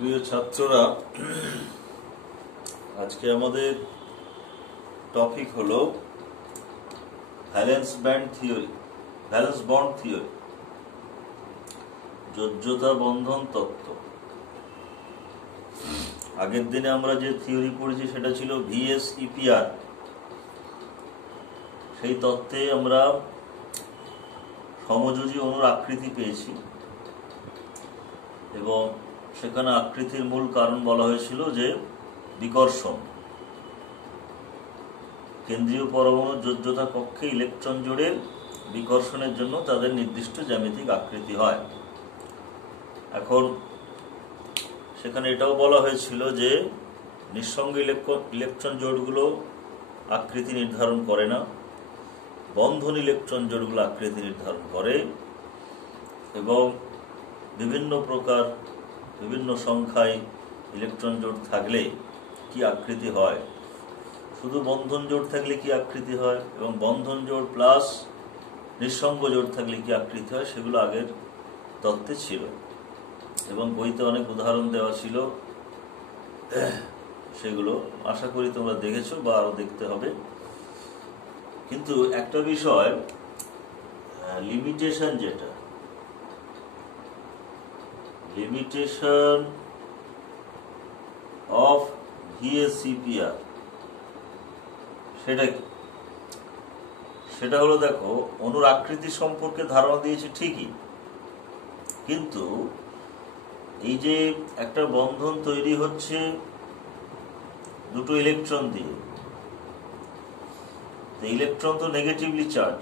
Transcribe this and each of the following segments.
প্রিয় ছাত্ররা, আজকে আমাদের টপিক হলো ভ্যালেন্স বন্ড থিওরি, যোজ্যতা বন্ধন তত্ত্ব। আগের দিনে আমরা যে থিওরি পড়েছি সেটা ছিল VSEPR। সেই তত্ত্বে আমরা সমযোজী অণুর আকৃতি পেয়েছি এবং সেখানে আকৃতির মূল কারণ বলা হয়েছিল যে বিকর্ষণ। কেন্দ্রীয় পরমাণুর যোজ্যতা কক্ষে ইলেকট্রন জোড়ের বিকর্ষণের জন্য তাদের নির্দিষ্ট জ্যামিতিক আকৃতি হয়। এখন সেখানে এটাও বলা হয়েছিল যে নিঃসঙ্গ ইলেকট্রন জোড়গুলো আকৃতি নির্ধারণ করে না, বন্ধন ইলেকট্রন জোড়গুলো আকৃতি নির্ধারণ করে এবং বিভিন্ন প্রকার বিভিন্ন সংখ্যায় ইলেকট্রন জোড় থাকলে কি আকৃতি হয়, শুধু বন্ধন জোড় থাকলে কি আকৃতি হয় এবং বন্ধন জোড় প্লাস নিঃসঙ্গ জোড় থাকলে কি আকৃতি হয়, সেগুলো আগের তত্ত্বে ছিল এবং বইতে অনেক উদাহরণ দেওয়া ছিল। সেগুলো আশা করি তোমরা দেখেছো বা আরো দেখতে হবে। কিন্তু একটা বিষয়, লিমিটেশন অফ VSEPR সেটা কি? সেটা হলো, দেখো, অণুর আকৃতি সম্পর্কে ধারণা দিয়েছে ঠিকই, কিন্তু এই যে একটা বন্ধন তৈরি হচ্ছে দুটো ইলেকট্রন দিয়ে, ইলেকট্রন তো নেগেটিভলি চার্জ,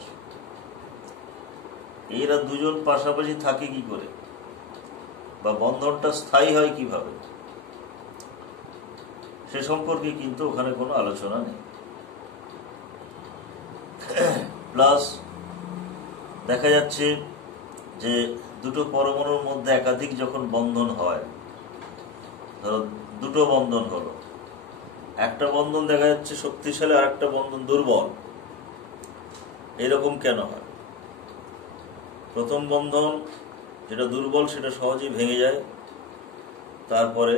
এরা দুজন পাশাপাশি থাকে কি করে বা বন্ধনটা স্থায়ী হয় কিভাবে, সে সম্পর্কে কিন্তু ওখানে কোনো আলোচনা নেই। প্লাস দেখা যাচ্ছে যে দুটো পরমাণুর মধ্যে একাধিক যখন বন্ধন হয়, ধরো দুটো বন্ধন হলো, একটা বন্ধন দেখা যাচ্ছে শক্তিশালী আর একটা বন্ধন দুর্বল, এরকম কেন হয়? প্রথম বন্ধন যেটা দুর্বল সেটা সহজেই ভেঙে যায়, তারপরে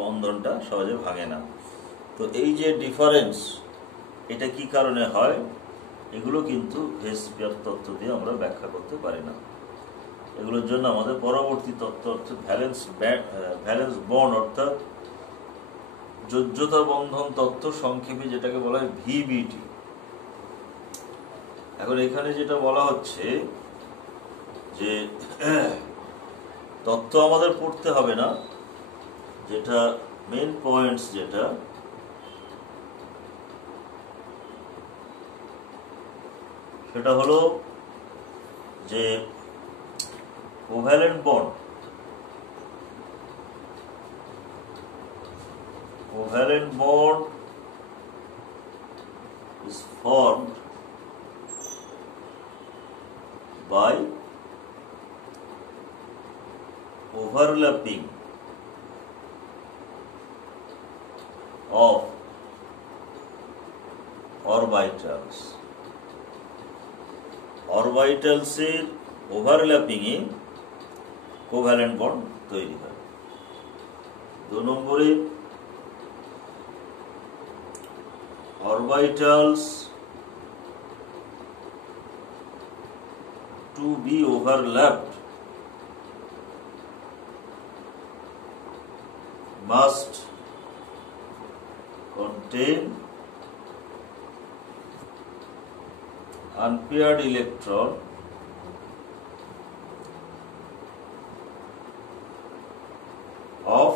বন্ধনটা সহজে ভাঙে না। তো এই যে ডিফারেন্স, এটা কি কারণে হয়, এগুলো কিন্তু VSEPR তত্ত্ব দিয়ে আমরা ব্যাখ্যা করতে পারি না। এগুলোর জন্য আমাদের পরবর্তী তত্ত্ব অর্থাৎ ভ্যালেন্স বন্ড অর্থাৎ যোজ্যতা বন্ধন তত্ত্ব, সংক্ষেপে যেটাকে বলা হয় VBT। এখন এখানে যেটা বলা হচ্ছে যে তত্ত্ব আমাদের পড়তে হবে না, যেটা মেন পয়েন্টস সেটা হলো যে covalent bond is formed by overlapping of orbitals. অরবাইটালসের ওভারল্যাপিংয়ে কোভ্যালেন্ট বন্ড তৈরি হয়। 2 নম্বরে, orbitals to be overlapped must contain unpaired electron of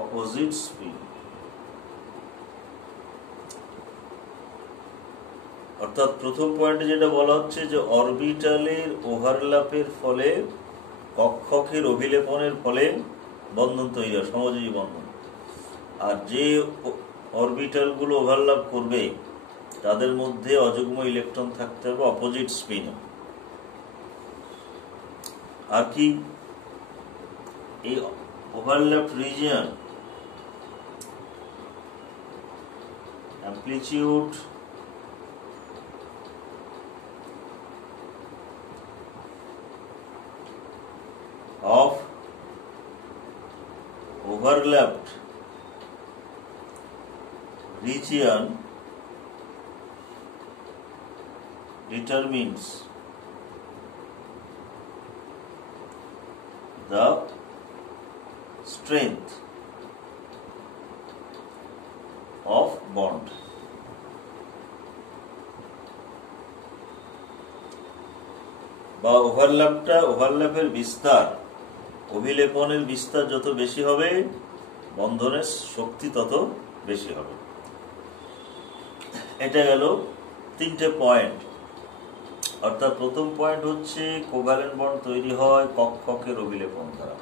opposite spin। অর্থাৎ প্রথম পয়েন্টে যেটা বলা হচ্ছে যে অরবিটালের ওভারল্যাপের ফলে, কক্ষকের অভিলেপনের ফলে বন্ধন তৈরি হয়, সমযোজী বন্ধন। আর যে অরবিটালগুলো ওভারল্যাপ করবে তাদের মধ্যে অযুগ্ম ইলেকট্রন থাকতে হবে অপোজিট স্পিন। আর কি, এই overlap region amplitude of overlapped region determines the strength of bond. বা ওভারল্যাপের বিস্তার, অভিলেপনের বিস্তার যত বেশি হবে, বন্ধনের শক্তি তত বেশি হবে। এটা গেল তিনটে পয়েন্ট। অর্থাৎ প্রথম পয়েন্ট হচ্ছে কোভ্যালেন্ট বন্ড তৈরি হয় কক্ষকের অভিলেপন দ্বারা।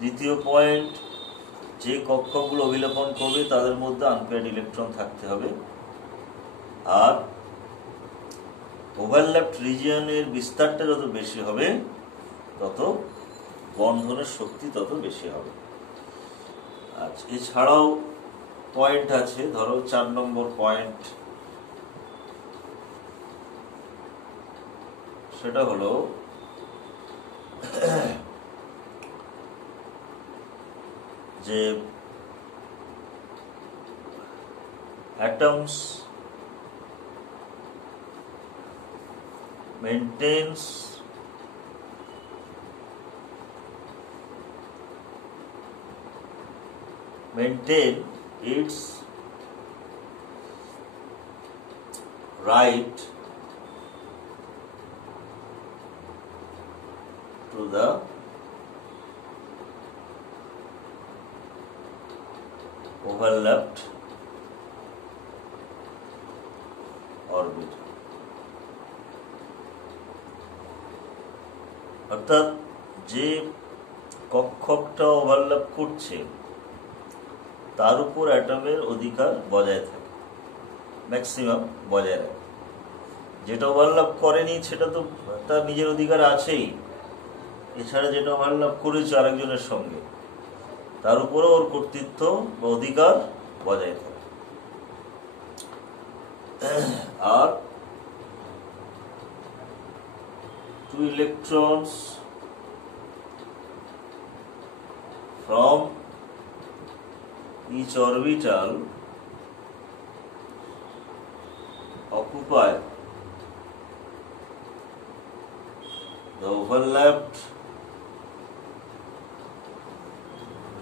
দ্বিতীয় পয়েন্ট, যে কক্ষকগুলো অভিলেপন করবে তাদের মধ্যে আনপেয়ার্ড ইলেকট্রন থাকতে হবে। আর ওভারল্যাপড রিজিয়নের বিস্তারটা যত বেশি হবে তত বন্ধনের শক্তি তত বেশি হবে। আচ্ছা, এছাড়াও পয়েন্ট আছে, ধরো 4 নম্বর পয়েন্ট, সেটা হলো যে atoms maintain its right to the overlapped orbit. অর্থাৎ যে কক্ষকটা ওভারল্যাপ করছে তার উপর অ্যাটমের অধিকার বজায় থাকে, ম্যাক্সিমাম বজায় রাখে। যেটা ওভারল্যাপ করেনি সেটা তো তার নিজের অধিকার আছেই, এছাড়া যেটা ওভারল্যাপ করেছে আরেকজনের সঙ্গে তার উপরও ওর কর্তৃত্ব বা অধিকার বজায় থাকে। আর two electrons from each orbital occupy the overlapped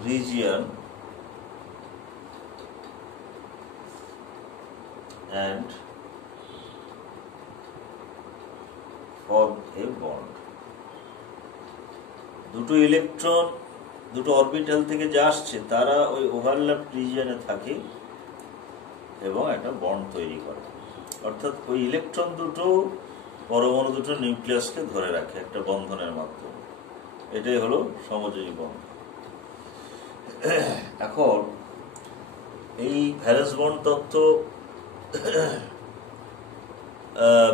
region and form a bond. দুটো ইলেকট্রন দুটো অরবিটাল থেকে যা আসছে তারা ওই ওভারল্যাপ রিজিয়নে থাকে এবং একটা বন্ড তৈরি করে। অর্থাৎ ওই ইলেকট্রন দুটো পরমাণু দুটো নিউক্লিয়াসকে ধরে রাখে একটা বন্ধনের মাধ্যমে। এটাই হলো সমযোজী বন্ধন। এখন এই ভ্যালেন্স বন্ড তত্ত্ব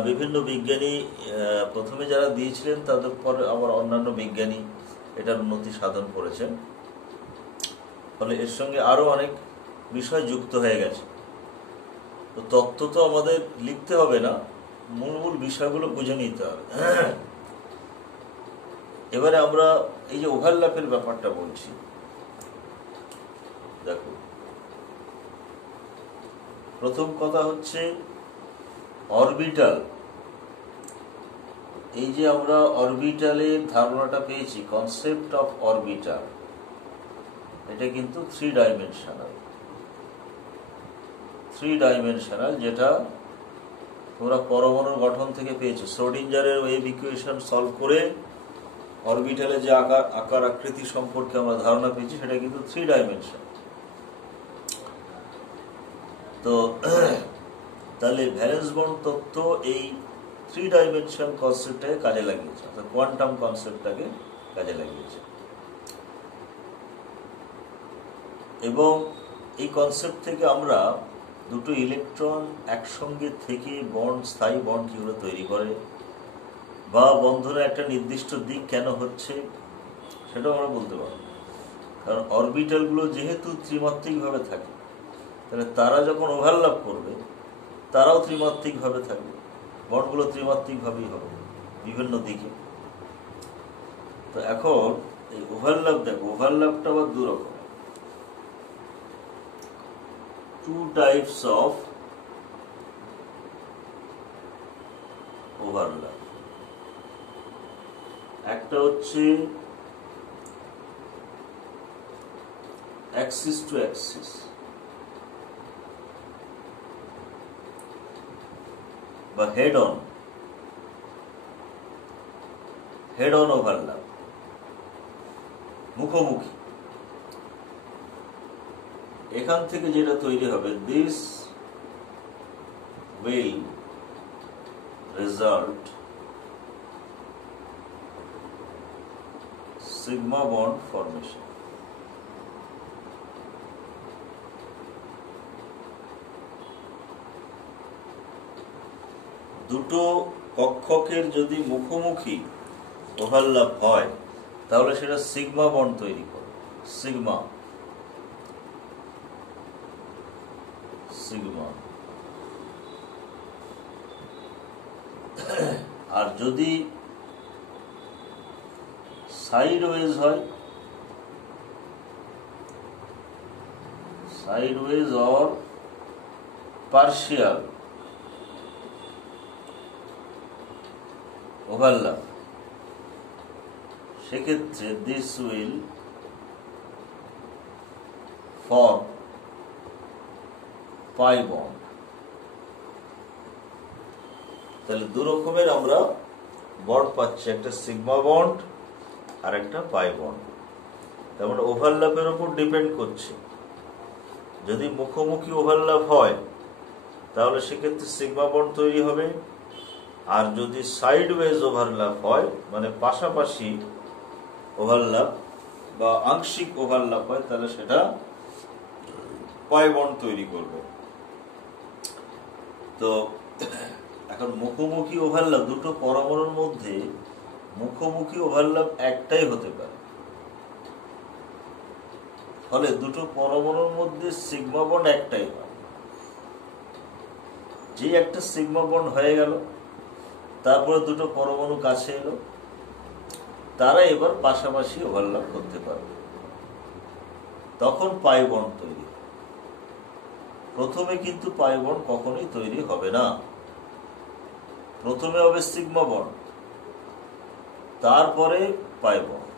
বিভিন্ন বিজ্ঞানী প্রথমে যারা দিয়েছিলেন তাদের পরে আবার অন্যান্য বিজ্ঞানী এটার উন্নতি সাধন করেছেন। ফলে এর সঙ্গে আরো অনেক বিষয় যুক্ত হয়ে গেছে। তো তত্ত্ব তো আমাদের লিখতে হবে না, মূল মূল বিষয়গুলো বুঝে নিতে হবে। এবারে আমরা এই যে ওভারল্যাপের ব্যাপারটা বলছি, দেখো প্রথম কথা হচ্ছে অরবিটাল। এই যে আমরা অরবিটালের ধারণাটা পেয়েছি, কনসেপ্ট অফ অরবিটাল, এটা কিন্তু 3 ডাইমেনশনাল, যেটা তোমরা পরমাণুর গঠন থেকে পেয়েছো। শ্রোডিঞ্জারের ওয়েভ ইকুয়েশন সলভ করে অরবিটালে যে আকার আকৃতি সম্পর্কে আমরা ধারণা পেয়েছি সেটা কিন্তু 3 ডাইমেনশন। তো তাহলে ভ্যালেন্স বন্ড তত্ত্ব এই 3 ডাইমেনশন কনসেপ্টটাকে কাজে লাগিয়েছে, অর্থাৎ কোয়ান্টাম কনসেপ্টটাকে কাজে লাগিয়েছে। এবং এই কনসেপ্ট থেকে আমরা দুটো ইলেকট্রন একসঙ্গে থেকে বন্ড, স্থায়ী বন্ড কিভাবে তৈরি করে বা বন্ধনের একটা নির্দিষ্ট দিক কেন হচ্ছে সেটাও আমরা বলতে পারবো। কারণ অরবিটালগুলো যেহেতু ত্রিমাত্রিকভাবে থাকে, তাহলে তারা যখন ওভারল্যাপ করবে তারাও ত্রিমাত্রিকভাবে থাকবে, বন্ডগুলো ত্রিমাত্রিকভাবেই হবে বিভিন্ন দিকে। তো এখন এই ওভারল্যাপ, দেখো ওভারল্যাপটা আবার 2 রকম। two types of overlap. একটা হচ্ছে অ্যাক্সিস টু অ্যাক্সিস, বা হেড অন ওভারল্যাপ, মুখোমুখি। এখান থেকে যেটা তৈরি হবে, this will result sigma bond formation. দুটো কক্ষকের যদি মুখোমুখি ওভারল্যাপ হয় তাহলে সেটা সিগমা বন্ড তৈরি করে, সিগমা। আর যদি সাইডওয়েজ হয়, সাইডওয়েজ অর পার্শিয়াল ওভারল্যাপ, সেক্ষেত্রে this will form pi bond. তাহলে দু রকমের আমরা বন্ড পাচ্ছি, একটা সিগমা বন্ড আর একটা পাই বন্ড। তার মানে ওভারল্যাপের উপর ডিপেন্ড করছে। যদি মুখোমুখি ওভারল্যাপ হয় তাহলে সেক্ষেত্রে সিগমা বন্ড তৈরি হবে, আর যদি সাইডওয়েজ ওভারল্যাপ হয়, মানে পাশাপাশি ওভারল্যাপ বা আংশিক ওভারল্যাপ হয়, তাহলে সেটা পাই বন্ড তৈরি করবে। তো এখন মুখোমুখি ওভারল্যাপ, দুটো পরমাণুর মধ্যে মুখোমুখি ওভারল্যাপ একটাই হতে পারে, ফলে দুটো পরমাণুর মধ্যে সিগমা বন্ড একটাই হয়। যে একটা সিগমা বন্ড হয়ে গেল, তারপরে দুটো পরমাণু কাছে এলো, তারা এবার পাশাপাশি ওভারল্যাপ করতে পারবে, তখন পাই বন্ড তৈরি। প্রথমে কিন্তু পাই বন্ড কখনোই তৈরি হবে না। প্রথমে হবে সিগমা বন্ড, তারপরে পাই বন্ড।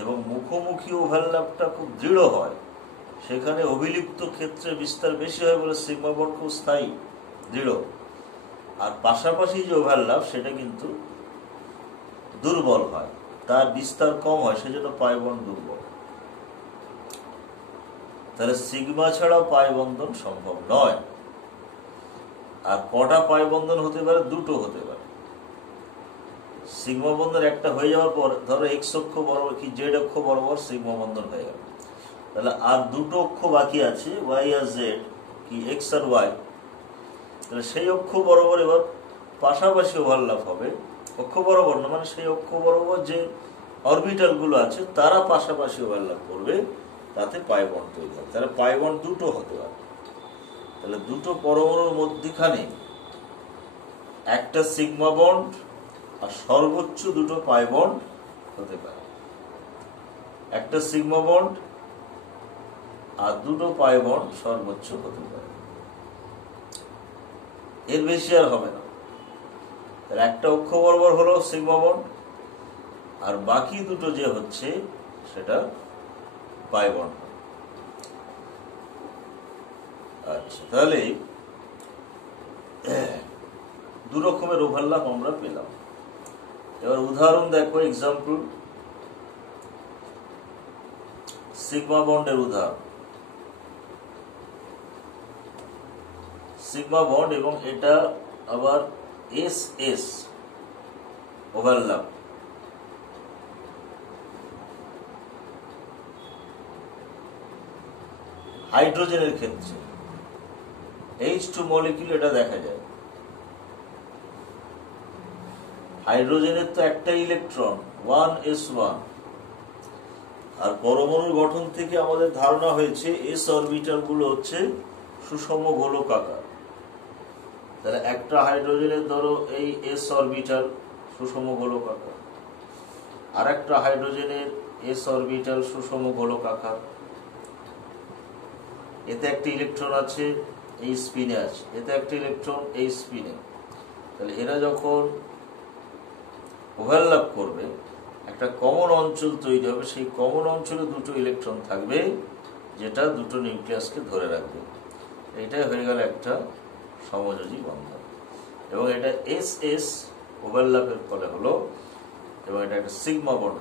এবং মুখোমুখি ওভারল্যাপটা খুব দৃঢ় হয়, সেখানে অভিলিপ্ত ক্ষেত্রে বিস্তার বেশি হয় বলে সিগমা বন্ড খুব স্থায়ী, দৃঢ়। আর পাশাপাশি যে ওভারল্যাপ সেটা কিন্তু দুর্বল হয়, তার বিস্তার কম হয়, সেজন্য পাই বন্ড দুর্বল। তাহলে সিগমা ছাড়া পাই বন্ধন সম্ভব নয়। আর কটা পাই বন্ধন হতে পারে? দুটো হতে পারে। সিগমা বন্ধন একটা হয়ে যাওয়ার পর, ধরো এক্স অক্ষ বরাবর কি জেড অক্ষ বরাবর সিগমা বন্ধন হয়ে গেল, তাহলে আর দুটো অক্ষ বাকি আছে, ওয়াই আর জেড, কি এক্স আর ওয়াই। তাহলে সেই অক্ষ বরাবর এবার পাশাপাশি ওভারল্যাপ হবে। অক্ষ বরাবর না, মানে সেই অক্ষ বরাবর যে অরবিটাল গুলো আছে তারা পাশাপাশি ওভারল্যাপ করবে, তাতে পাই বন্ড তৈরি হবে। তাহলে পাই বন্ড দুটো হতে পারে। তাহলে দুটো পরমাণুর মধ্যখানে একটা সিগমা বন্ড আর সর্বোচ্চ দুটো পাই বন্ড হতে পারে। একটা সিগমা বন্ড আর দুটো পাই বন্ড সর্বোচ্চ হতে পারে, এর বেশি আর হবে না। তাহলে একটা অক্ষ বরাবর হলো সিগমা বন্ড, আর বাকি দুটো যে হচ্ছে সেটা পাই বন্ড। আচ্ছা, তাহলে দু রকমের ওভারল্যাপ আমরা পেলাম। এবার উদাহরণ দেখো, এক্সাম্পল, সিগমা বন্ডের উদাহরণ। সিগমা বন্ড এবং এটা আবার এস এস ওভারল্যাপ। হাইড্রোজেনের ক্ষেত্রে H2 মলিকিউল এটা দেখা যায়। হাইড্রোজেনের তো একটা ইলেকট্রন 1s1, আর পরমাণুর গঠন থেকে আমাদের ধারণা হয়েছে এস অরবিটাল গুলো হচ্ছে সুষম গোলকাকার। তাহলে একটা হাইড্রোজেনের ধরো এই এস অরবিটাল সুষম গোলকাকার, আর একটা হাইড্রোজেনের এস অরবিটাল সুষম গোলকাকার, এতে একটা ইলেকট্রন আছে, এই স্পিনে আছে, এতে একটা ইলেকট্রন এই স্পিনে। তাহলে এরা যখন ওভারল্যাপ করবে একটা কমন অঞ্চল তৈরি হবে, সেই কমন অঞ্চলে দুটো ইলেকট্রন থাকবে যেটা দুটো নিউক্লিয়াসকে ধরে রাখবে। এইটাই হয়ে গেল একটা সমযোজী বন্ধন। এবং এটা এস এস ওভারল্যাপের ফলে হলো, এবং এটা একটা সিগমা বন্ড।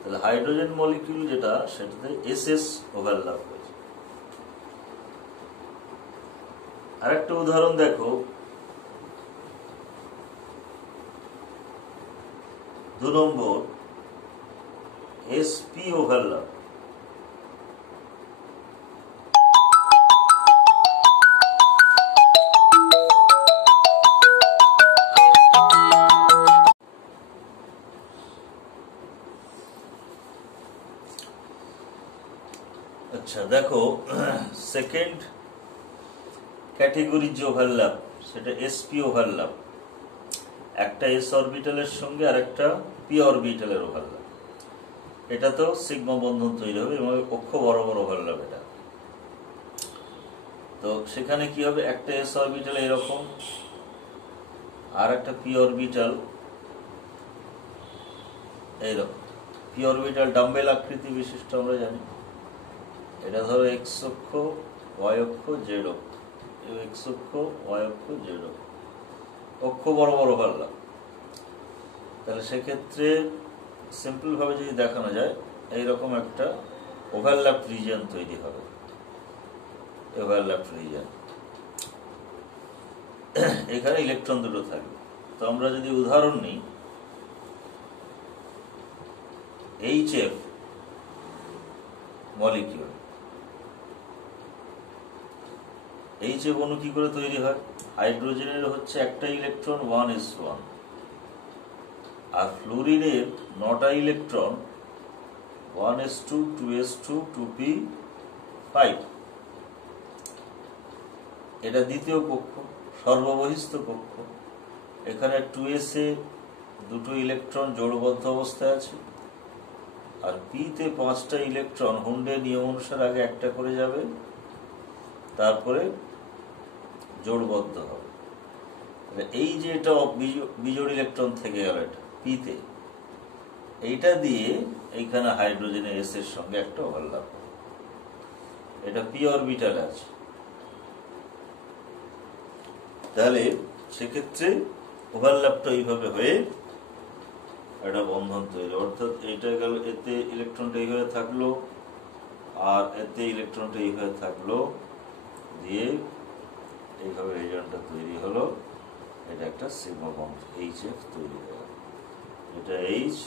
তাহলে হাইড্রোজেন মলিকিউল যেটা, সেটাতে এস এস ওভারল্যাপ হয়েছে। আরেকটা উদাহরণ দেখো, 2 নম্বর sp ওভারল্যাপ। আচ্ছা দেখো, সেকেন্ড ক্যাটেগরি যে ওভারল্যাপ, সেটা sp ওভারল্যাপ। একটা s অরবিটালের সঙ্গে আর একটা p অরবিটালের ওভারল্যাপ। এটা তো সিগমা বন্ধন তৈরি হবে এবং অক্ষ বরাবর ওভারল্যাপ এটা। তো সেখানে কি হবে, একটা s অরবিটাল এরকম, আর একটা p অরবিটাল এইরকম। p অরবিটাল ডাম্বেল আকৃতি বিশিষ্ট, আমরা জানি। এটা ধরো x অক্ষ, y অক্ষ, z অক্ষ, x অক্ষ, y অক্ষ, z অক্ষ, অক্ষ বরাবর ওভারল্যাপ। তাহলে সেক্ষেত্রে সিম্পল ভাবে যদি দেখানো যায়, এইরকম একটা ওভারল্যাপ রিজিয়ন তৈরি হবে। ওভারল্যাপ রিজিয়ন, এখানে ইলেকট্রন দুটো থাকবে। তো আমরা যদি উদাহরণ নিই, HF মলিকিউল, HF অণু কি করে তৈরি হয়? হাইড্রোজেনের হচ্ছে একটা ইলেকট্রন 1s1, আর ফ্লুরিনের 9টা ইলেকট্রন 1s2, 2s2, 2p5। এটা দ্বিতীয় কক্ষ, সর্ববহিস্থ কক্ষ। এখানে 2s এ দুটো ইলেকট্রন জোড়বদ্ধ অবস্থায় আছে, আর p-তে 5টা ইলেকট্রন হুন্ডের নিয়ম অনুসারে আগে একটা করে যাবে, তারপরে জোড়বদ্ধ হবে। এই যে এটা বিজোড় ইলেকট্রন থেকে গেল এটা p-তে, এইটা দিয়ে এইখানে হাইড্রোজেনের s এর সঙ্গে একটা ওভারল্যাপ। এটা p অরবিটাল আছে। তাহলে সেক্ষেত্রে ওভারল্যাপটা এইভাবে হয়ে একটা বন্ধন তৈরি, অর্থাৎ এইটা গেল, এতে ইলেকট্রনটা এইভাবে থাকলো, আর এতে ইলেকট্রনটা এইভাবে থাকলো, দিয়ে এইভাবে রিজিয়নটা তৈরি হলো। এটা একটা সিগমা বন্ড HF তৈরি হলো। এটা H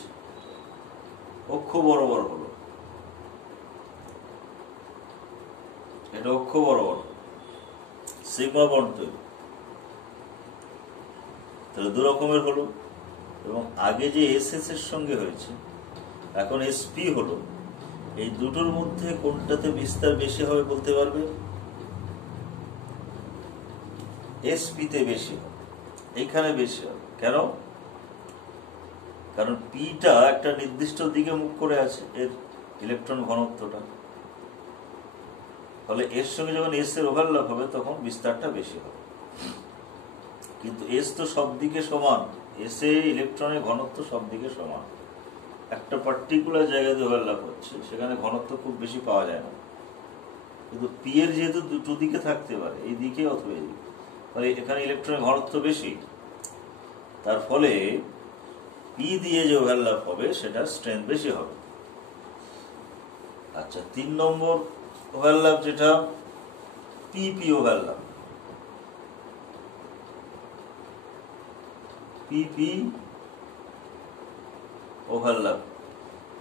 অক্ষ বরাবর হলো, এটা অক্ষ বরাবর সিগমা বন্ড তৈরি। তাহলে দু রকমের হলো, এবং আগে যে SS এর সঙ্গে হয়েছে, এখন SP হলো। এই দুটোর মধ্যে কোনটাতে বিস্তার বেশি হবে বলতে পারবে? SP-তে বেশি হবে, এইখানে বেশি হবে। কেন? কারণ P-টা একটা নির্দিষ্ট দিকে মুখ করে আছে, এর ইলেকট্রন ঘনত্বটা। ফলে এর সঙ্গে যখন S এর ওভারল্যাপ হবে তখন বিস্তারটা বেশি হবে। কিন্তু S তো সব দিকে সমান, S এ ইলেকট্রনের ঘনত্ব সব দিকে সমান। একটা পার্টিকুলার জায়গাতে ওভারল্যাপ হচ্ছে, সেখানে ঘনত্ব খুব বেশি পাওয়া যায় না। কিন্তু P এর যেহেতু দুটো দিকে থাকতে পারে, এই দিকে অথবা এই দিকে, ফলে এখানে ইলেকট্রনের ঘনত্ব বেশি। তার ফলে P দিয়ে যে ওভারল্যাপ হবে সেটা স্ট্রেংথ বেশি হবে। আচ্ছা, 3 নম্বর ওভারল্যাপ যেটা PP ওভারল্যাপ। PP ওভারল্যাপ,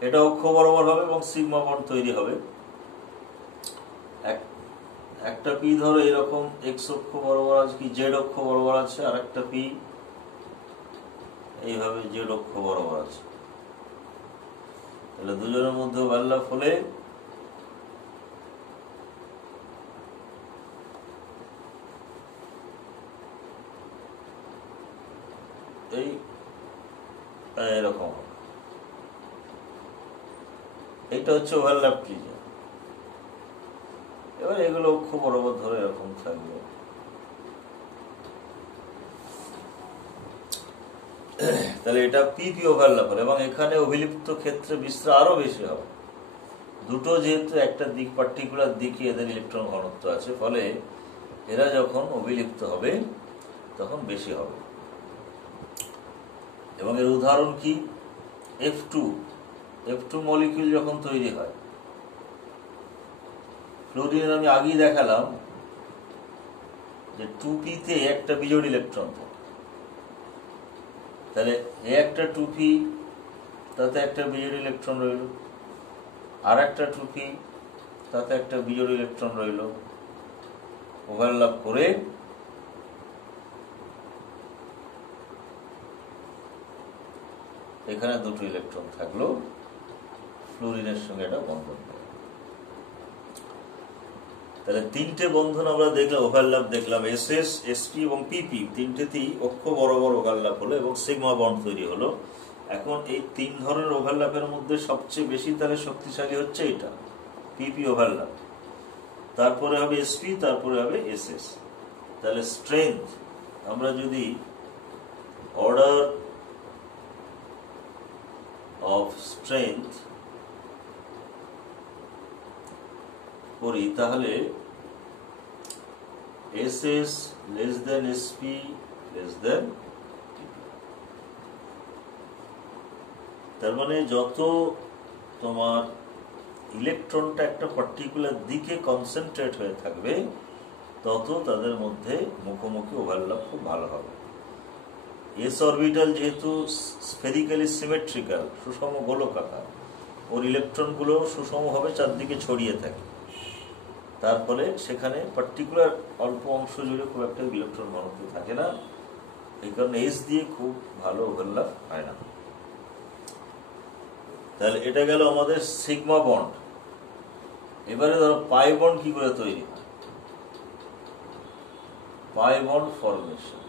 এটা অক্ষ বরাবর হবে এবং সিগমা বন্ড তৈরি হবে। একটা P ধরো এরকম x অক্ষ বরাবর আছে, কি z অক্ষ বরাবর আছে, আর একটা P এইভাবে z অক্ষ বরাবর আছে। তাহলে দুজনের মধ্যে ওভারল্যাপ হলে এই এরকম, এইটা হচ্ছে ওভারল্যাপ রিজিয়ন। এবার এগুলো অক্ষ বরাবর ধরে এরকম থাকবে। তাহলে এটা পিপি ওভারল্যাপ হলো, এবং এখানে অভিলিপ্ত ক্ষেত্রে বিস্তার আরো বেশি হবে। দুটো যেহেতু একটা দিক, পার্টিকুলার দিকে এদের ইলেকট্রন ঘনত্ব আছে, ফলে এরা যখন অভিলিপ্ত হবে তখন বেশি হবে। এবং এর উদাহরণ কি, F2 মলিকিউল যখন তৈরি হয়, ফ্লোরিনের আমি আগেই দেখালাম যে 2p-তে একটা বিজোড় ইলেকট্রন থাকে। তাহলে একটা 2p, তাতে একটা বিজোড় ইলেকট্রন রইল, আর একটা 2p, তাতে একটা বিজোড় ইলেকট্রন রইল, ওভারল্যাপ করে এখানে দুটো ইলেকট্রন থাকলো, ফ্লোরিনের সঙ্গে একটা বন্ধন। তাহলে তিনটে বন্ধন আমরা দেখলাম, ওভারল্যাপ দেখলাম, SS, SP এবং PP, তিনটেতেই অক্ষ বরাবর ওভারল্যাপ হলো এবং সিগমা বন্ড তৈরি হলো। এখন এই তিন ধরনের ওভারল্যাপের মধ্যে সবচেয়ে বেশি তাহলে শক্তিশালী হচ্ছে এটা PP ওভারল্যাপ, তারপরে হবে SP, তারপরে হবে SS। তাহলে স্ট্রেংথ আমরা যদি অর্ডার অফ স্ট্রেংথ করি, তাহলে SS less than SP less than PP। তার মানে যত তোমার ইলেকট্রনটা একটা পার্টিকুলার দিকে কনসেন্ট্রেট হয়ে থাকবে, তত তাদের মধ্যে মুখোমুখি ওভারল্যাপ খুব ভালো হবে। এস অরবিটাল যেহেতু স্ফেরিক্যালি সিমেট্রিক্যাল, সুষম গোলকাকার, ওর ইলেকট্রনগুলো সুষমভাবে চারদিকে ছড়িয়ে থাকে, তার ফলে সেখানে পার্টিকুলার অল্প অংশ জুড়ে খুব একটা ইলেকট্রন ঘনত্ব থাকে না। এই কারণে এস দিয়ে খুব ভালো ওভারল্যাপ হয় না। তাহলে এটা গেল আমাদের সিগমা বন্ড। এবারে ধরো পাই বন্ড কি করে তৈরি হয়, pi bond formation.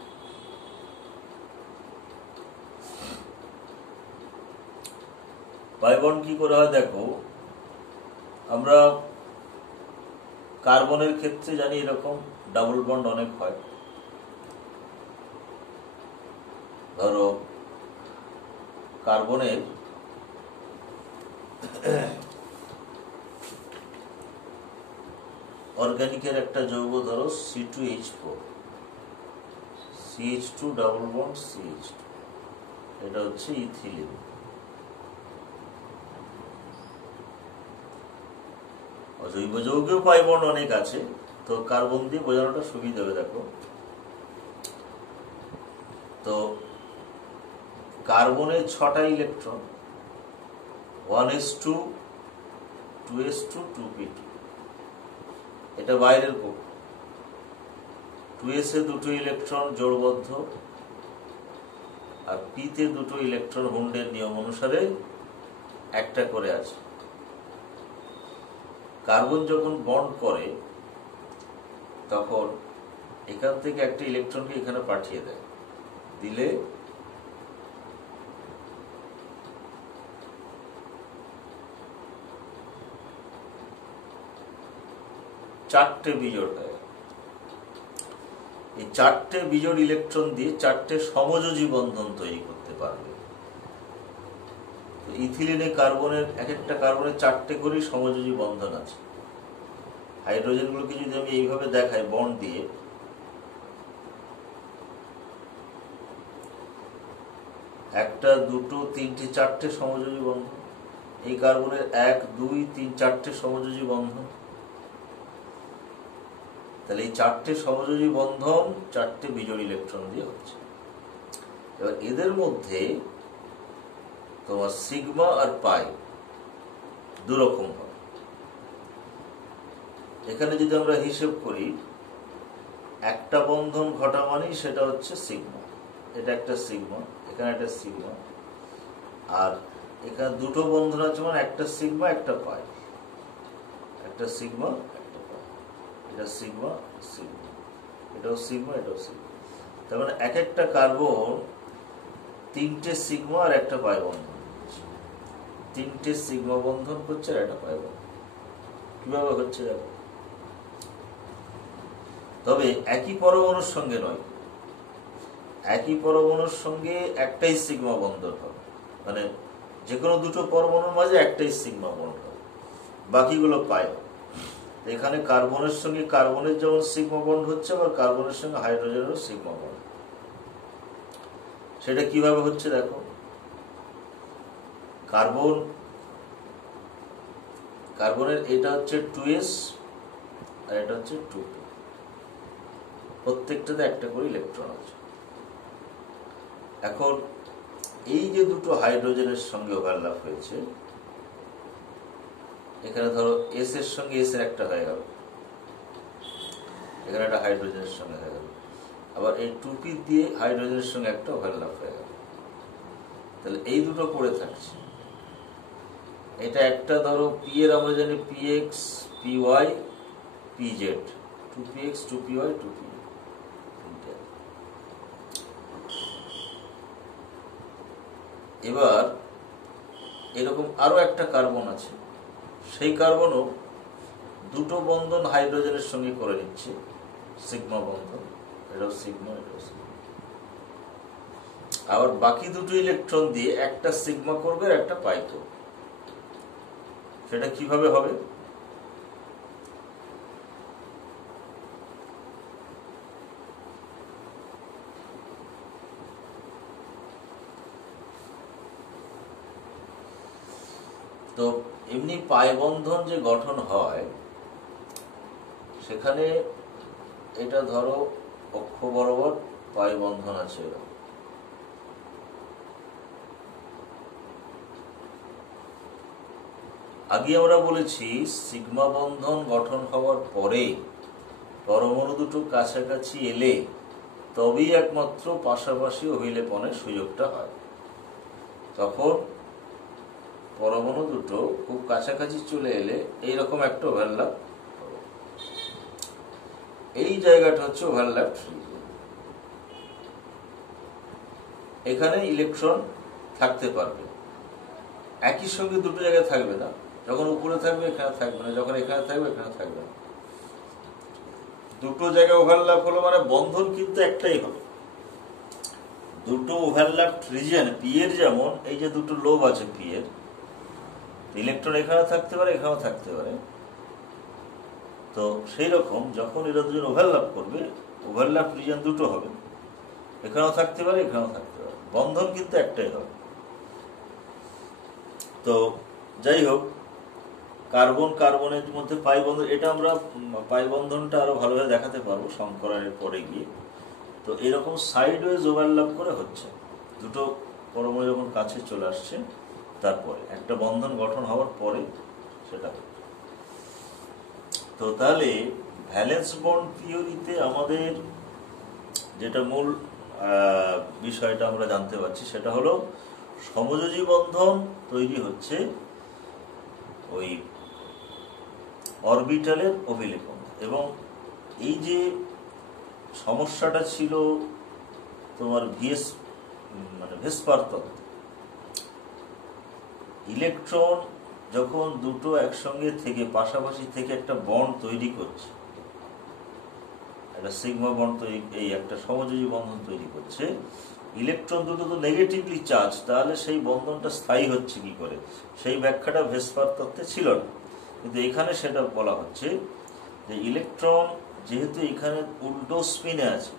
Pi bond কি করে হয় দেখো, আমরা কার্বনের ক্ষেত্রে জানি এরকম ডাবল বন্ড অনেক হয়। ধরো কার্বনের অর্গানিকের একটা যৌগ ধরো C2H4, CH2 double bond CH2, এটা হচ্ছে ইথিলিন। জৈব যৌগেও পাই বন্ড অনেক আছে, তো কার্বন দিয়ে বোঝানোটা সুবিধা হবে। দেখো তো কার্বনের 6টা ইলেকট্রন, 1s2, 2s2, 2p2, এটা বাইরের পক্ষ। 2s এ দুটো ইলেকট্রন জোড়বদ্ধ, আর p তে দুটো ইলেকট্রন হুন্ডের নিয়ম অনুসারে একটা করে আছে। কার্বন যখন বন্ড করে তখন এখান থেকে একটা ইলেকট্রনকে এখানে পাঠিয়ে দেয়, দিলে চারটে বিজোড় হয়। এই চারটে বিজোড় ইলেকট্রন দিয়ে চারটে সমযোজী বন্ধন তৈরি করতে পারবে। ইথিলিনে কার্বনের এক একটা কার্বনের চারটে করে সমযোজী বন্ধন আছে। হাইড্রোজেন গুলোকে যদি আমি এইভাবে দেখাই বন্ড দিয়ে, একটা, দুটো, তিনটে, চারটে সমযোজী বন্ধন। এই কার্বনের 1, 2, 3, 4টে সমযোজী বন্ধন। তাহলে এই চারটে সমযোজী বন্ধন চারটে বিজোড় ইলেকট্রন দিয়ে হচ্ছে। এবার এদের মধ্যে তোমার সিগমা আর পাই দুরকম হয়। এখানে যদি আমরা হিসেব করি, একটা বন্ধন ঘটা মানেই সেটা হচ্ছে সিগমা, এটা একটা সিগমা, এখানে একটা সিগমা, আর এখানে দুটো বন্ধন আছে মানে একটা সিগমা একটা পাই, একটা সিগমা একটা পাই, এটা সিগমা সিগমা, এটাও সিগমা এটাও সিগমা। তার মানে এক একটা কার্বন তিনটে সিগমা আর একটা পাই বন্ধন, তিনটে সিগমা বন্ধন করছে আর একটা পাই বন্ধন। কিভাবে হচ্ছে দেখো, তবে একই পরমাণুর সঙ্গে নয়, একই পরমাণুর সঙ্গে একটাই সিগমা বন্ধন হবে, মানে যে কোনো দুটো পরমাণুর মাঝে একটাই সিগমা বন্ড হবে, বাকিগুলো পাই। এখানে কার্বনের সঙ্গে কার্বনের যেমন সিগমা বন্ড হচ্ছে, আবার কার্বনের সঙ্গে হাইড্রোজেনেরও সিগমা বন্ড। সেটা কিভাবে হচ্ছে দেখো, কার্বনের এটা হচ্ছে 2s আর এটা হচ্ছে 2p, প্রত্যেকটাতে একটা করে ইলেকট্রন আছে। এখন এই যে দুটো হাইড্রোজেনের সঙ্গে ওভারল্যাপ হয়েছে, এখানে ধরো এস এর সঙ্গে এস এর একটা হয়ে গেল, এখানে একটা হাইড্রোজেনের সঙ্গে হয়ে গেল, আবার এই 2p দিয়ে হাইড্রোজেনের সঙ্গে একটা ওভারল্যাপ হয়ে গেল, তাহলে এই দুটো পড়ে থাকছে। এটা একটা ধরো পি এর আমরা জানি px py pz, 2px 2py 2p। এবার এরকম আরো একটা কার্বন আছে, সেই কার্বনও দুটো বন্ধন হাইড্রোজেনের সঙ্গে করে নিচ্ছে, সিগমা বন্ধন, এটাও সিগমা এটাও সিগমা। আবার বাকি দুটো ইলেকট্রন দিয়ে একটা সিগমা করবে আর একটা পাই করবে। সেটা কিভাবে হবে? তো এমনি পাই বন্ধন যে গঠন হয়, সেখানে এটা ধরো অক্ষ বরাবর পাই বন্ধন আছে, আগে আমরা বলেছি সিগমা বন্ধন গঠন হওয়ার পরে পরমাণু দুটো কাছাকাছি এলে তবেই একমাত্র পাশাপাশি অভিলেপনের সুযোগটা হয়। তখন পরমাণু দুটো খুব কাছাকাছি চলে এলে এইরকম একটা ওভারল্যাপ হবে, এই জায়গাটা হচ্ছে ওভারল্যাপ ফ্রি। এখানে ইলেকট্রন থাকতে পারবে, একই সঙ্গে দুটো জায়গায় থাকবে না, যখন উপরে থাকবে এখানে থাকবে না, যখন এখানে থাকবে এখানে থাকবে না। দুটো জায়গায় ওভারল্যাপ হলো মানে বন্ধন কিন্তু একটাই হবে। দুটো ওভারল্যাপ রিজিয়ন পি এর, যেমন এই যে দুটো লোব আছে পি এর, ইলেকট্রন এখানেও থাকতে পারে এখানেও থাকতে পারে। তো সেই রকম যখন এরা দুজন ওভারল্যাপ করবে, ওভারল্যাপ রিজিয়ন দুটো হবে, এখানেও থাকতে পারে এখানেও থাকতে পারে, বন্ধন কিন্তু একটাই হবে। তো যাই হোক, কার্বন কার্বনের মধ্যে পাই বন্ধন, এটা আমরা পাই বন্ধনটা আরো ভালোভাবে দেখাতে পারবো সংকরণের পরে গিয়ে। তো এরকম সাইড ওয়েজ ওভারল্যাপ করে হচ্ছে, দুটো পরমাণু যখন কাছে চলে আসছে তারপরে একটা বন্ধন গঠন হওয়ার পরে সেটা। তো তাহলে ভ্যালেন্স বন্ড থিওরিতে আমাদের যেটা মূল বিষয়টা আমরা জানতে পারছি, সেটা হলো সমযোজী বন্ধন তৈরি হচ্ছে ওই অরবিটালের অভিলেপন। এবং এই যে সমস্যাটা ছিল তোমার ভেসপার তত্ত্বে, ইলেকট্রন যখন দুটো একসঙ্গে থেকে পাশাপাশি থেকে একটা বন্ড তৈরি করছে, একটা সিগমা বন্ড তৈরি, এই একটা সমযোজী বন্ধন তৈরি করছে, ইলেকট্রন দুটো তো নেগেটিভলি চার্জ, তাহলে সেই বন্ধনটা স্থায়ী হচ্ছে কি করে, সেই ব্যাখ্যাটা ভেসপার তত্ত্বে ছিল না। কিন্তু এখানে সেটা বলা হচ্ছে যে ইলেকট্রন যেহেতু এখানে উল্টো স্পিনে আছে,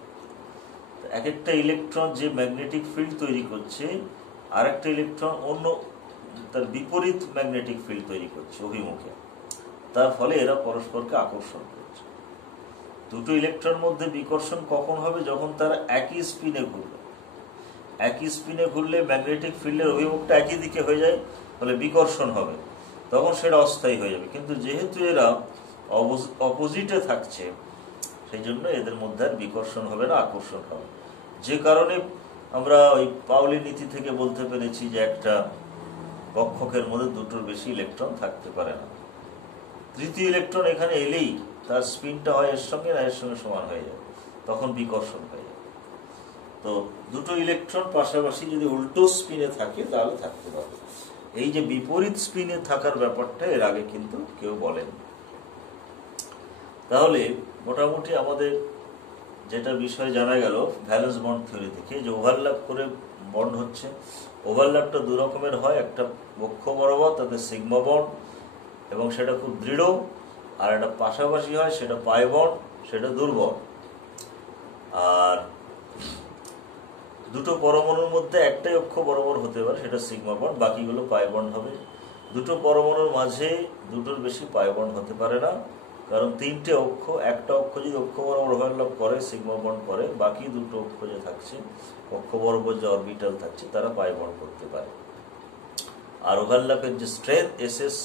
এক একটা ইলেকট্রন যে ম্যাগনেটিক ফিল্ড তৈরি করছে, আর একটা ইলেকট্রন অন্য তার বিপরীত ম্যাগনেটিক ফিল্ড তৈরি করছে অভিমুখে, তার ফলে এরা পরস্পরকে আকর্ষণ করছে। দুটো ইলেকট্রন মধ্যে বিকর্ষণ কখন হবে? যখন তারা একই স্পিনে ঘুরবে। একই স্পিনে ঘুরলে ম্যাগনেটিক ফিল্ডের অভিমুখটা একই দিকে হয়ে যায়, ফলে বিকর্ষণ হবে, তখন সেটা অস্থায়ী হয়ে যাবে। কিন্তু যেহেতু এরা অপোজিটে থাকছে, সেই জন্য এদের মধ্যে আর বিকর্ষণ হবে না, আকর্ষণ হবে। যে কারণে আমরা ওই পাউলি নীতি থেকে বলতে পেরেছি যে একটা কক্ষকের মধ্যে দুটোর বেশি ইলেকট্রন থাকতে পারে না। তৃতীয় ইলেকট্রন এখানে এলেই তার স্পিনটা হয় এর সঙ্গে না এর সঙ্গে সমান হয়ে যাবে, তখন বিকর্ষণ হয়ে যাবে। তো দুটো ইলেকট্রন পাশাপাশি যদি উল্টো স্পিনে থাকে তাহলে থাকতে পারবে। এই যে বিপরীত স্পিনে থাকার ব্যাপারটা এর আগে কিন্তু কেউ বলেন। তাহলে মোটামুটি আমাদের যেটা বিষয় জানা গেল ভ্যালেন্স বন্ড থিওরি থেকে, যে ওভারল্যাপ করে বন্ড হচ্ছে। ওভারল্যাপটা দু রকমের হয়, একটা বক্ষ বরাবর তাতে সিগমা বন্ড এবং সেটা খুব দৃঢ়, আর একটা পাশাপাশি হয় সেটা পাই বন্ড, সেটা দুর্বল। আর দুটো পরমাণুর মধ্যে একটাই অক্ষ বরাবর হতে পারে, সেটা সিগমা বন্ড, বাকিগুলো পাই বন্ড হবে। দুটো পরমাণুর মাঝে দুটোর বেশি পাই বন্ড হতে পারে না, কারণ তিনটে অক্ষ, একটা অক্ষ যদি অক্ষ বরাবর ওভারল্যাপ করে সিগমা বন্ড করে, বাকি দুটো অক্ষ যে থাকছে, অক্ষ বরাবর যে অরবিটাল থাকছে, তারা পাই বন্ড করতে পারে। আর ওভারল্যাপের যে strength SS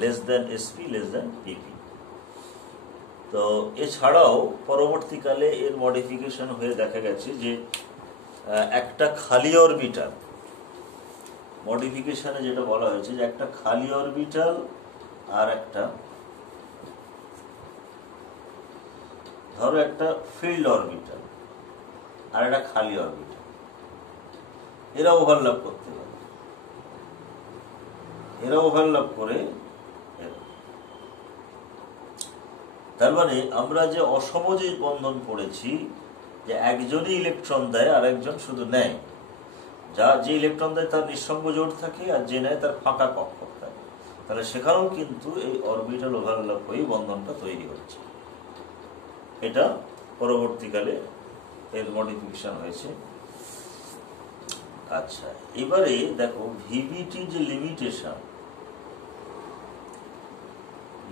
less than SP less than PP। তো এছাড়াও পরবর্তীকালে এর মডিফিকেশন হয়ে দেখা গেছে যে একটা খালি অরবিটাল, মডিফিকেশনে যেটা বলা হয়েছে যে একটা খালি অরবিটাল আর একটা, ধরো একটা ফিল্ড অরবিটাল আর একটা খালি অরবিটাল, এরা ওভারল্যাপ করতে পারে, এরা ওভারল্যাপ করে। তার মানে আমরা যে অসমযোজী বন্ধন পড়েছি, যে একজনই ইলেকট্রন দেয় আর একজন শুধু নেয়, যে ইলেকট্রন দেয় তার নিঃসঙ্গ জোড় থাকে, আর যে নেয় তার ফাঁকা কক্ষক থাকে, তাহলে সেখানেও কিন্তু এই অরবিটাল ওভারল্যাপ হয়ে বন্ধনটা তৈরি হচ্ছে। এটা পরবর্তীকালে এর মডিফিকেশন হয়েছে। আচ্ছা, এবারে দেখো ভিভিটি যে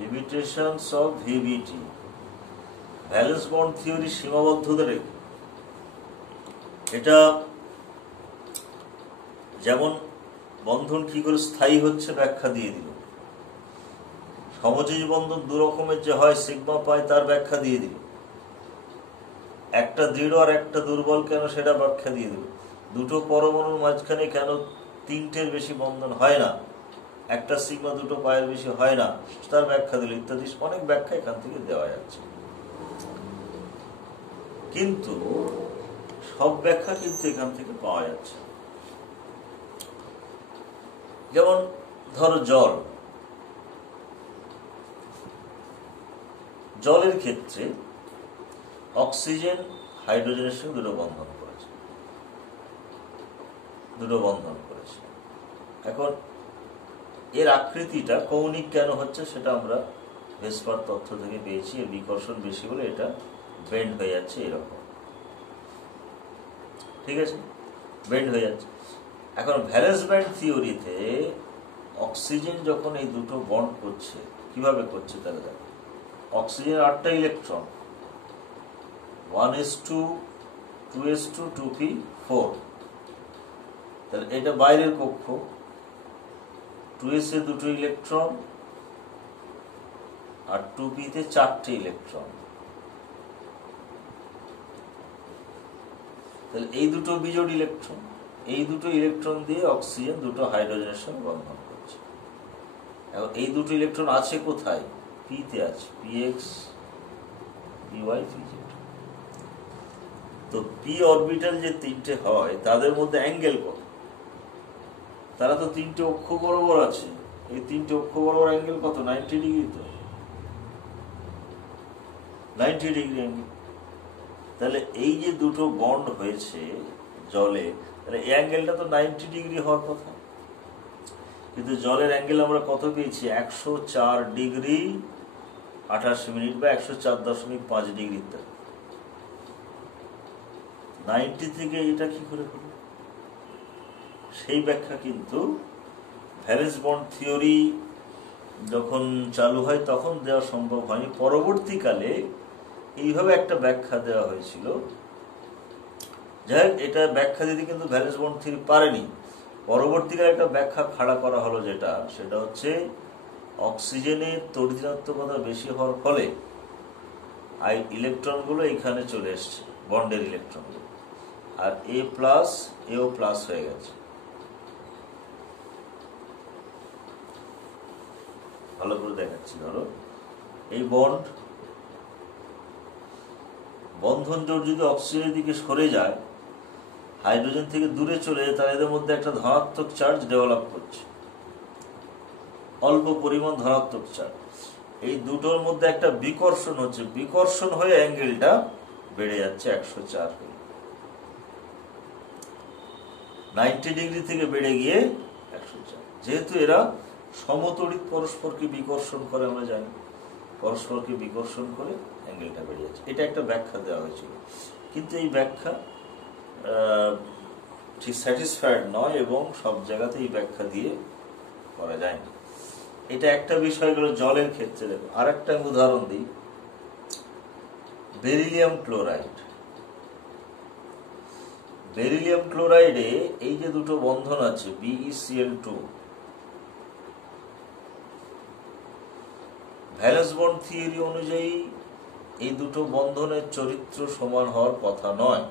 limitations of VVT, valence bond theory সীমাবদ্ধতা রেখে, এটা যেমন বন্ধন কি করে স্থায়ী হচ্ছে ব্যাখ্যা দিয়ে দিল, সমযোজী বন্ধন দু রকমের যে হয় সিগমা পাই তার ব্যাখ্যা দিয়ে দিল, একটা দৃঢ় আর একটা দুর্বল কেন সেটা ব্যাখ্যা দিয়ে দিল, দুটো পরমাণুর মাঝখানে কেন তিনটের বেশি বন্ধন হয় না, একটা সিগমা দুটো পায়ের বেশি হয় না তার ব্যাখ্যা দিল, ইত্যাদি অনেক ব্যাখ্যা এখান থেকে দেওয়া যাচ্ছে। কিন্তু সব ব্যাখ্যা কিন্তু এখান থেকে পাওয়া যাচ্ছে। যেমন ধরো জলের ক্ষেত্রে অক্সিজেন হাইড্রোজেনের সঙ্গে দুটো বন্ধন করেছে। এখন এর আকৃতিটা কৌণিক কেন হচ্ছে সেটা আমরা ভেসপার তথ্য থেকে পেয়েছি, এর বিকর্ষণ বেশি বলে এটা বেন্ড হয়ে যাচ্ছে, এরকম, ঠিক আছে, বেন্ড হয়ে যাচ্ছে। এখন ভ্যালেন্স ব্যান্ড থিওরিতে অক্সিজেন যখন এই দুটো বন্ড করছে, কিভাবে করছে তাহলে দেখো, oxygen 8টা electron, 1s2 2s2 2p4, তাহলে এটা বাইরের কক্ষ, 2s এ দুটো ইলেকট্রন আর 2p তে 4টে ইলেকট্রন, তাহলে এই দুটো বিজোড় ইলেকট্রন, এই দুটো ইলেকট্রন দিয়ে অক্সিজেন দুটো হাইড্রোজেনের সঙ্গে বন্ধন করছে। এখন এই দুটো ইলেকট্রন আছে কোথায়, p তে আছে, px py pz। তো p অরবিটাল যে তিনটে হয় তাদের মধ্যে অ্যাঙ্গেল কত, তারা তো তিনটে অক্ষ বরাবর আছে, এই তিনটে অক্ষ বরাবর অ্যাঙ্গেল কত, 90 ডিগ্রি, তো 90 ডিগ্রি অ্যাঙ্গেল। তাহলে এই যে দুটো বন্ড হয়েছে জলে, তাহলে এই অ্যাঙ্গেলটা তো 90 ডিগ্রি হওয়ার কথা, কিন্তু জলের অ্যাঙ্গেল আমরা কত পেয়েছি, 104 ডিগ্রি 28 মিনিট বা 104.5 ডিগ্রি। 90 থেকে এটা কি করে হলো, সেই ব্যাখ্যা কিন্তু ভ্যালেন্স বন্ড থিওরি যখন চালু হয় তখন দেওয়া সম্ভব হয়নি। পরবর্তীকালে এইভাবে একটা ব্যাখ্যা দেওয়া হয়েছিল, যাই হোক, এটা ব্যাখ্যা দিতে কিন্তু ভ্যালেন্স বন্ড থিওরি পারেনি। পরবর্তীকালে একটা ব্যাখ্যা খাড়া করা হলো, সেটা হচ্ছে অক্সিজেনের তড়িৎঋণাত্মকতা বেশি হওয়ার ফলে ইলেকট্রনগুলো এখানে চলে এসছে, বন্ডের ইলেকট্রনগুলো, আর এও প্লাস হয়ে গেছে। ভালো করে দেখাচ্ছি, ধরো এই বন্ধন জোড় যদি অক্সিজেনের দিকে সরে যায়, হাইড্রোজেন থেকে দূরে চলে যায়, তাহলে এদের মধ্যে একটা ধনাত্মক চার্জ ডেভেলপ করছে, অল্প পরিমাণ ধনাত্মক চার্জ। এই দুটোর মধ্যে একটা বিকর্ষণ হচ্ছে, বিকর্ষণ হয়ে অ্যাঙ্গেলটা বেড়ে যাচ্ছে 104 হয়ে, 90 ডিগ্রি থেকে বেড়ে গিয়ে 104। যেহেতু এরা সমতড়িৎ পরস্পরকে বিকর্ষণ করে, আমরা জানি পরস্পরকে বিকর্ষণ করে অ্যাঙ্গেলটা বেড়ে যাচ্ছে। এটা একটা ব্যাখ্যা দেওয়া হয়েছিল, কিন্তু এই ব্যাখ্যা ঠিক স্যাটিসফাইড নয় এবং সব জায়গাতে এই ব্যাখ্যা দিয়ে করা যায় না। এটা একটা বিষয় গেল জলের ক্ষেত্রে। দেখো আর একটা উদাহরণ দিই, বেরিলিয়াম ক্লোরাইড। বেরিলিয়াম ক্লোরাইডে এই যে দুটো বন্ধন আছে BeCl2, ভ্যালেন্স বন্ড থিওরি অনুযায়ী এই দুটো বন্ধনের চরিত্র সমান হওয়ার কথা নয়।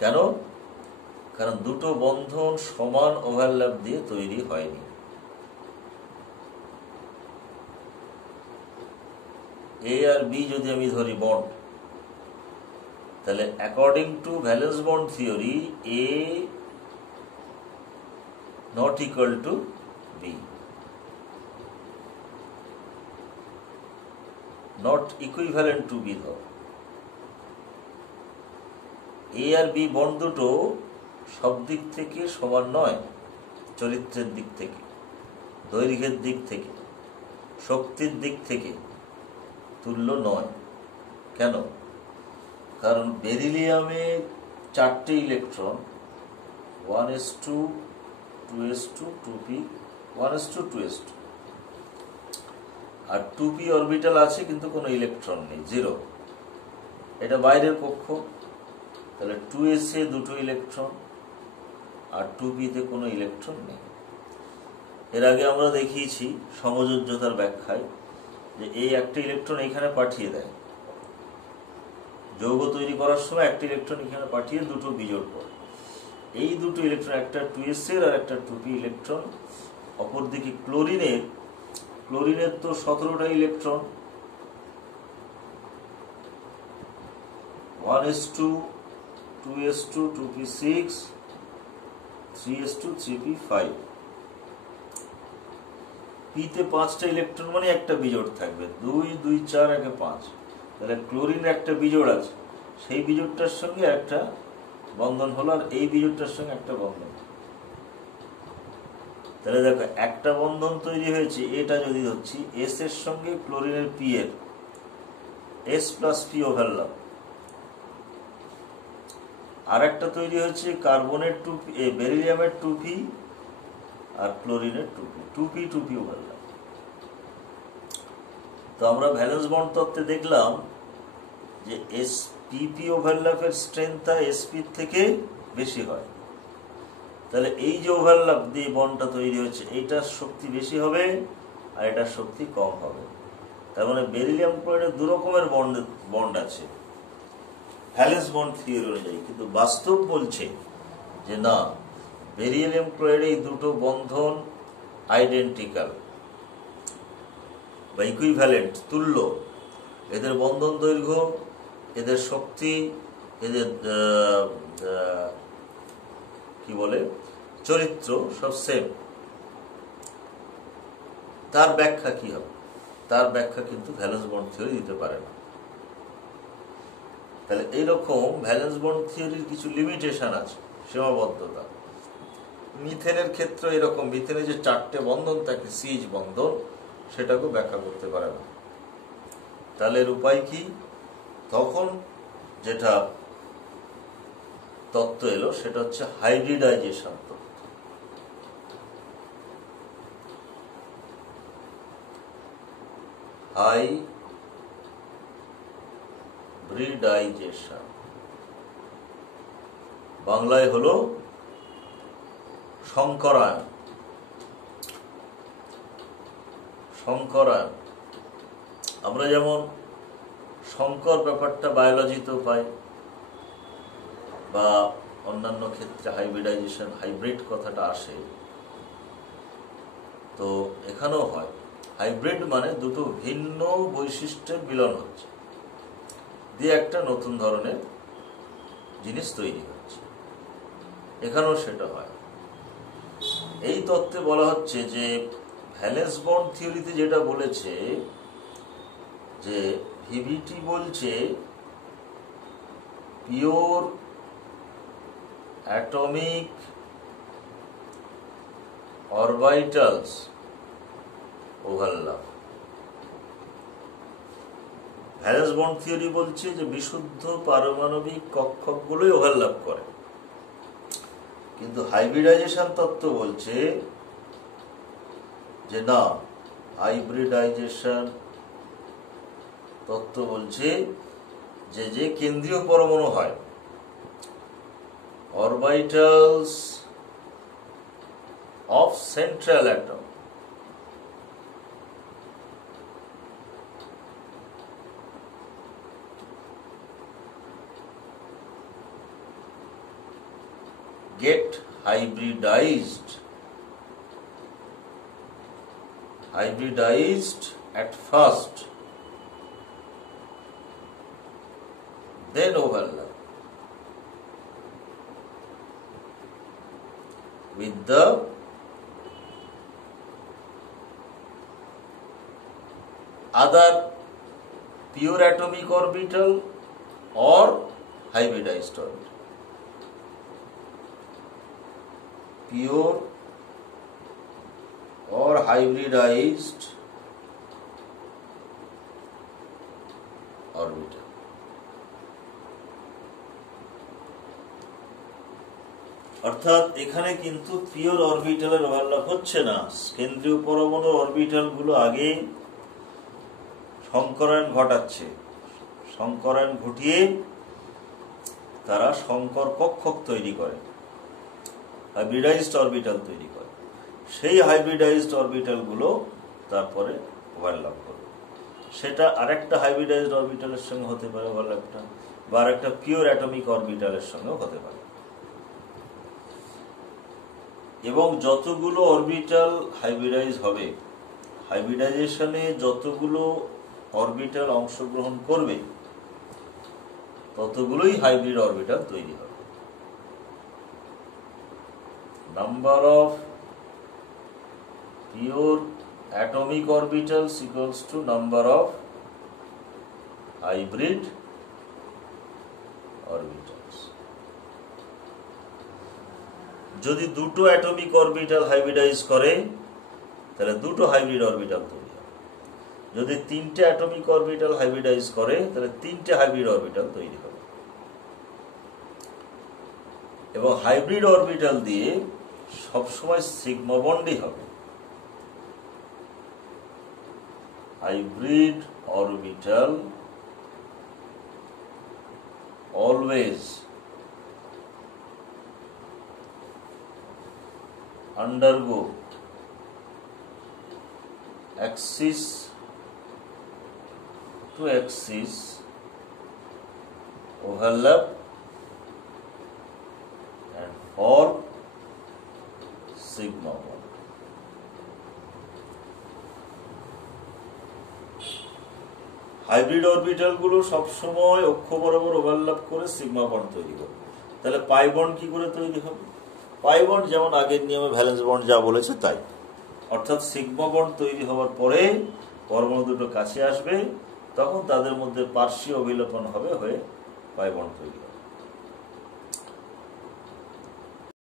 কেন? কারণ দুটো বন্ধন সমান ওভারল্যাপ দিয়ে তৈরি হয়নি। A আর B যদি আমি ধরি বন্ড, তাহলে according to valence bond theory A not equal to B, not equivalent to B ধর। A আর B বন্ড দুটো সব দিক থেকে সমান নয়, চরিত্রের দিক থেকে, দৈর্ঘ্যের দিক থেকে, শক্তির দিক থেকে তুল্য নয়। কেন? কারণ বেরিলিয়ামে 4টে electron, 1s2 2s2 2p 1s2 2s2, আর 2p অরবিটাল আছে কিন্তু কোনো ইলেকট্রন নেই, 0। এটা বাইরের কক্ষ, তাহলে 2s এ দুটো ইলেকট্রন আর 2p তে কোনো ইলেকট্রন নেই। এর আগে আমরা দেখিয়েছি সমযোজ্যতার ব্যাখ্যায় যে এই একটা ইলেকট্রন এখানে পাঠিয়ে দেয়, যৌগ তৈরি করার সময় একটা ইলেকট্রন এখানে পাঠিয়ে দুটো বিজোড় করে। এই দুটো ইলেকট্রন, একটা 2s এর আর একটা 2p ইলেকট্রন। অপরদিকে ক্লোরিনের তো 17টা electron, 1s2 2s2 2p6 3s2 3p5। পিতে 5টা ইলেকট্রন মানে একটা বিজোড় থাকবে, 2 2 4 1 5। তাহলে ক্লোরিনের একটা বিজোড় আছে, সেই বিজোড়টার সঙ্গে একটা বন্ধন হলো, আর এই বিজোড়টার সঙ্গে একটা বন্ধন। তাহলে দেখো একটা বন্ধন তৈরি হয়েছে, এটা যদি ধরছি এস এর সঙ্গে ক্লোরিনের পি এর, S প্লাস পি ওভারল্যাপ। আর একটা তৈরি হয়েছে কার্বনের 2p, বেরিলিয়ামের 2p আর ক্লোরিনের 2p ওভারল্যাপ। তো আমরা ভ্যালেন্স বন্ড তত্ত্বে দেখলাম যে spp ওভারল্যাপের স্ট্রেংথটা sp থেকে বেশি হয়। তাহলে এই যে ওভারল্যাপ দিয়ে বন্ডটা তৈরি হয়েছে, এইটার শক্তি বেশি হবে আর এটার শক্তি কম হবে। তার মানে বেরিলিয়াম ক্লোরাইডের দু রকমের বন্ড আছে ভ্যালেন্স বন্ড থিওরি অনুযায়ী, কিন্তু বাস্তব বলছে যে না, বেরিলিয়াম ক্লোরাইডে এই দুটো বন্ধন আইডেন্টিক্যাল বা ইকুইভ্যালেন্ট, তুল্য। এদের বন্ধন দৈর্ঘ্য, এদের শক্তি, এদের কি বলে চরিত্র সব সেম। তার ব্যাখ্যা কি হবে? তার ব্যাখ্যা কিন্তু ভ্যালেন্স বন্ড থিওরি দিতে পারে না। তাহলে এইরকম ভ্যালেন্স বন্ড থিওরির কিছু লিমিটেশন আছে, সীমাবদ্ধতা। মিথেনের ক্ষেত্রে এরকম, মিথেনে যে 4টে বন্ধন থাকে সিএইচ বন্ধন, সেটাকে ব্যাখ্যা করতে পারে না। তাহলে এর উপায় কি? তখন যেটা তত্ত্ব এলো সেটা হচ্ছে হাইব্রিডাইজেশন তত্ত্ব। হাইব্রিডাইজেশন বাংলায় হলো সংকরায়ন। সংকরায়ন আমরা যেমন সংকর ব্যাপারটা বায়োলজিতেও পাই, বা অন্যান্য ক্ষেত্রে হাইব্রিডাইজেশন, হাইব্রিড কথাটা আসে, তো এখানেও হয়। হাইব্রিড মানে দুটো ভিন্ন বৈশিষ্ট্যের মিলন হচ্ছে, দিয়ে একটা নতুন ধরনের জিনিস তৈরি হচ্ছে, এখানেও সেটা হয়। এই তত্ত্বে বলা হচ্ছে যে ভ্যালেন্স বন্ড থিওরিতে যেটা বলেছে যে ভিভিটি বলছে pure atomic orbitals overlap. Valence bond theory বলছে যে বিশুদ্ধ পারমাণবিক কক্ষকগুলোই ওভারল্যাপ করে, কিন্তু হাইব্রিডাইজেশন তত্ত্ব বলছে যে না, হাইব্রিডাইজেশন তত্ত্ব বলছে যে যে কেন্দ্রীয় পরমাণু হয়, orbitals of central atom, get hybridized at first, then overlap with the other pure atomic orbital or hybridized orbital. Pure or hybridized orbital. অর্থাৎ এখানে কিন্তু পিওর অরবিটালের ওভারল্যাপ হচ্ছে না। কেন্দ্রীয় পরমাণুর অরবিটাল গুলো আগে সংকরায়ন ঘটাচ্ছে, সংকরায়ন ঘটিয়ে তারা সংকর কক্ষক তৈরি করে, হাইব্রিডাইজড অরবিটাল তৈরি করে। সেই হাইব্রিডাইজড অরবিটাল গুলো তারপরে ওভারল্যাপ করবে। সেটা আরেকটা হাইব্রিডাইজড অরবিটালের সঙ্গে হতে পারে ওভারল্যাপটা, বা আরেকটা পিওর অ্যাটমিক অরবিটালের সঙ্গেও হতে পারে। এবং যতগুলো অরবিটাল হাইব্রিডাইজ হবে, হাইব্রিডাইজেশনে যতগুলো অরবিটাল অংশগ্রহণ করবে ততগুলোই হাইব্রিড অরবিটাল তৈরি হবে। Number of pure atomic orbitals equals to number of hybrid orbitals. যদি দুটো অ্যাটমিক অরবিটাল হাইব্রিডাইজ করে তাহলে দুটো হাইব্রিড অরবিটাল তৈরি হবে। যদি তিনটে অ্যাটমিক অরবিটাল হাইব্রিডাইজ করে তাহলে তিনটে হাইব্রিড অরবিটাল তৈরি হবে। এবং হাইব্রিড অরবিটাল দিয়ে সবসময় সিগমা বন্ডই হবে। Hybrid orbital always undergo axis to axis overlap and form sigma bond. Hybrid orbital গুলো সবসময় অক্ষ বরাবর ওভারল্যাপ করে সিগমা বন্ড তৈরি করে। তাহলে পাই বন্ড কি করে তৈরি হবে? পাই বন্ড যেমন আগের নিয়মে ভ্যালেন্স বন্ড যা বলেছে তাই, অর্থাৎ সিগমা বন্ড তৈরি হওয়ার পরে পরমাণু দুটো কাছে আসবে, তখন তাদের মধ্যে পার্শ্বীয় অভিলেপন হবে, হয়ে পাই বন্ড তৈরি হবে।